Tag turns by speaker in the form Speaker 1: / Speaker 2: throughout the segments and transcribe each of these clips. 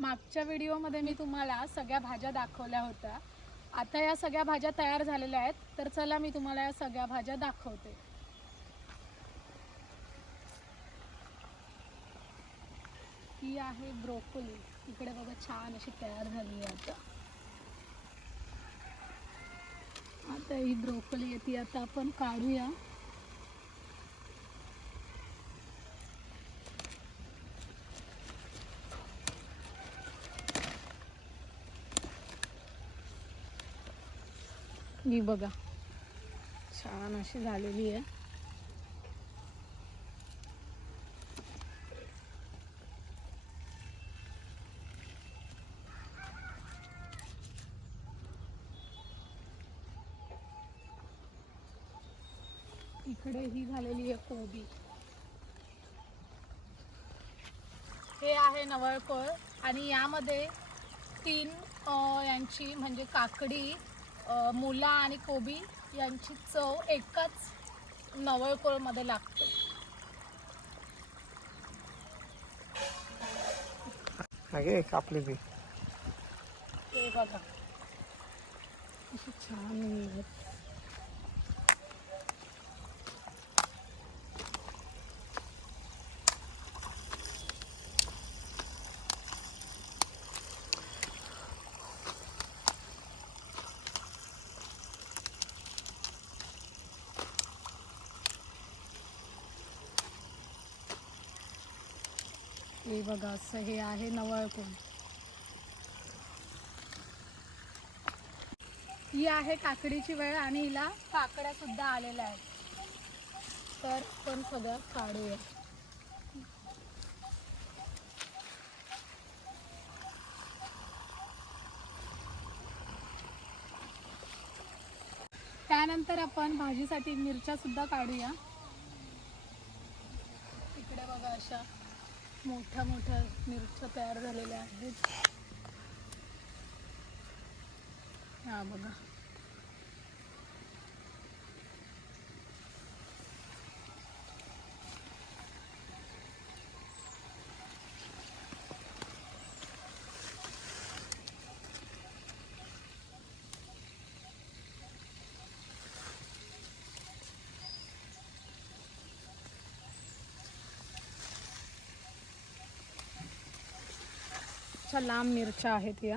Speaker 1: मागच्या व्हिडिओमध्ये मी तुम्हाला सगळ्या भाज्या दाखवल्या होत्या. आता या सगळ्या भाज्या तयार झालेल्या आहेत. तर चला मी तुम्हाला या सगळ्या भाज्या दाखवते. ही आहे ब्रोकोली. इकडे बघा छान अशी तयार झाली आहे आता. आता ही ब्रोकोली आहे ती आता आपण काढूया. ही बघा. छान अशी झालेली आहे. इकडे ही झालेली आहे कोबी. हे आहे नवळकोळ आणि यामध्ये तीन यांची म्हणजे काकडी मुला आणि कोबी यांची चव एकाच नवळकोळमध्ये लागते.
Speaker 2: अगे कापली ती
Speaker 1: हे बघा. अशी छान हे बघा असं हे आहे नवळकोण ही आहे काकडीची वेळ आणि हिला काकड्या सुद्धा आलेल्या आहेत. तर पण सगळं काढूया. त्यानंतर आपण भाजीसाठी मिरच्या सुद्धा काढूया. इकडे बघा अशा. मोठ्या मोठ्या मिरच्या तयार झालेल्या आहेत. हा बघा. अच्छा लांब मिरच्या आहेत या.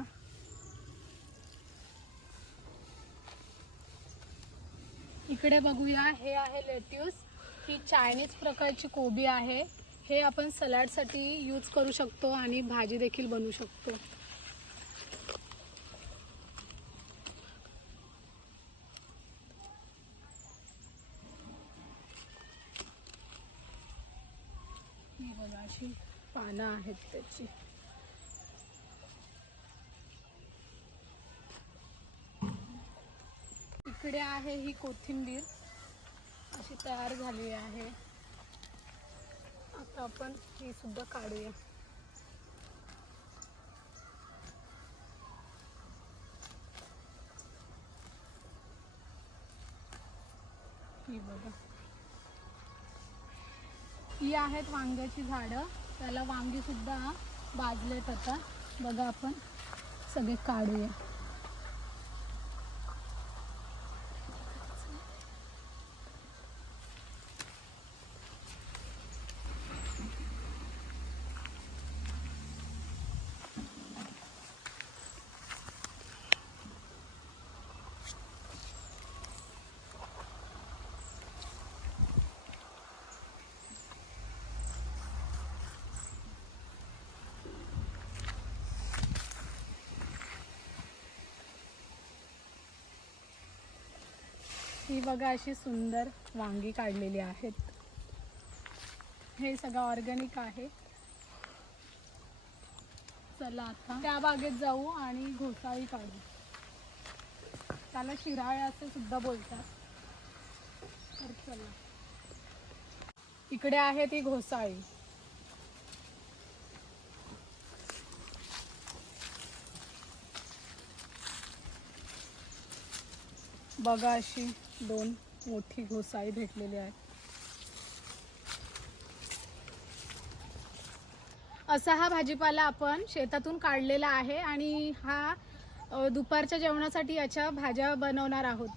Speaker 1: इकडे बघूया हे आहे लेट्यूस ही चायनीज प्रकारची कोबी आहे. हे आपण सलाडसाठी यूज करू शकतो आणि भाजी देखील बनवू शकतो. ही बघा अशी पानं आहेत त्याची. इकडे आहे ही कोथिंबीर. अशी तयार झाली आहे. आता आपण ही सुद्धा काढूया. ही बघा. ही आहेत वांग्याची झाडं. त्याला वांगी सुद्धा भाजलेत आता. बघा आपण. सगळे काढूया. ही बघा अशी सुंदर वांगी काढलेली आहेत. हे सगळं ऑर्गॅनिक आहे. चला आता त्या बागेत जाऊ आणि घोसाळी काढू. त्याला शिराळे असं सुद्धा बोलतात. तर चला. इकडे आहे ती घोसाळी. बघा अशी दोन मोठी घोसाळी भेटलेली आहे. असा हा भाजीपाला आपण शेतातून काढलेला आहे आणि हा दुपारच्या जेवणासाठी याच्या भाज्या बनवणार आहोत.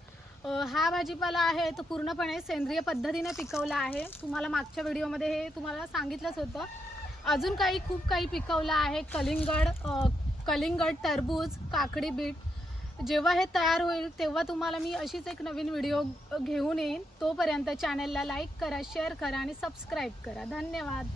Speaker 1: हा भाजीपाला आहे तो पूर्णपणे सेंद्रिय पद्धतीने पिकवला आहे. तुम्हाला मागच्या व्हिडिओमध्ये हे तुम्हाला सांगितलंच होतं. अजून काही खूप काही पिकवलं आहे. कलिंगड कलिंगड टरबूज काकडी बीट जेव्हा हे तयार होईल तेव्हा तुम्हाला मी अशीच एक नवीन व्हिडिओ घेऊन येईन. तोपर्यंत चॅनलला लाईक करा शेअर करा आणि सबस्क्राईब करा. धन्यवाद.